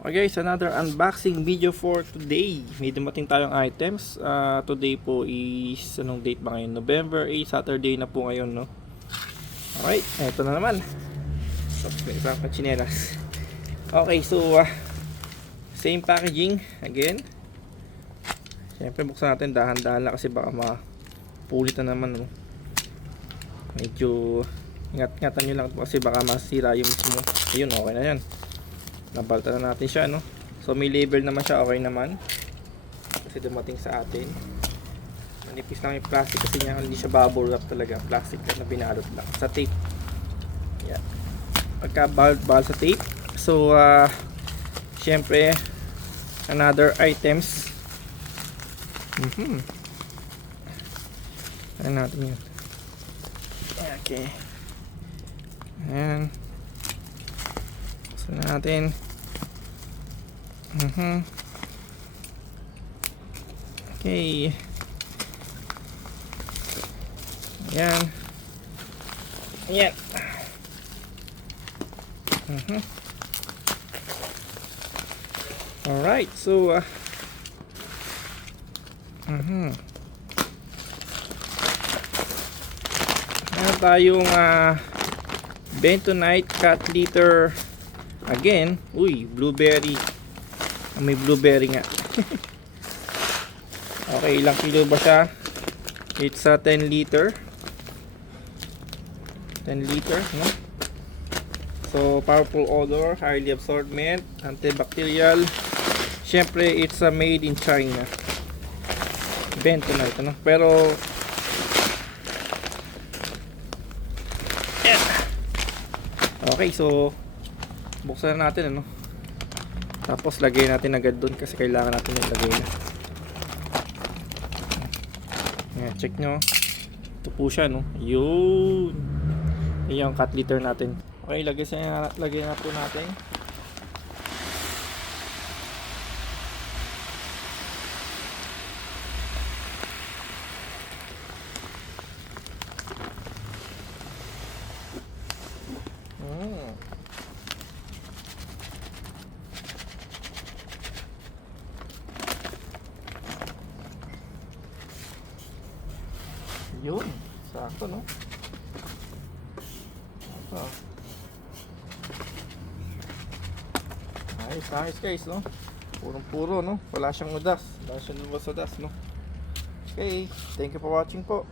Okay guys, another unboxing video for today. May dumating tayong items. Today po is, anong date ba ngayon? November 8, Saturday na po ngayon, no? Alright, eto na naman. Tapos may isang pachinelas. Okay, so same packaging again. Siyempre buksan natin dahan-dahan lang kasi baka mapulit na naman, no? Medyo ingat-ingatan nyo lang kasi baka masira yung mismo. Ayun, okay na yan. Nabalta na natin siya, no? So may label naman siya, okay naman. Kasi dumating sa atin. Manipis lang yung plastic kasi niya, hindi siya bubble wrap talaga. Plastic na binalot lang sa tape. Yan. Pagka-bahal sa tape. So syempre another items. Ano natin yun? Okay. Ayan. Buksan natin. Okay. Ayan. Ayan. Alright, so meron tayong bentonite cat litter again. Uy, blueberry. May blueberry nga. Okay, ilang kilo ba siya? It's a 10 liter. 10 liter, no? So, powerful odor, highly absorbent, antibacterial. Siyempre, it's made in China. Bentonite, ano? Pero okay, so buksan na natin, ano? Tapos lagay natin agad doon kasi kailangan natin yung lagay na. Ayan, check nyo. Ito po siya, no? Yun. Yan yung cat litter natin. Okay, lagay na po natin. Yun, sakto, no? Ito. Ayos guys, no? Purong-puro, no? Wala siyang udas. Wala siyang lumabas udas, no? Okay, thank you for watching po.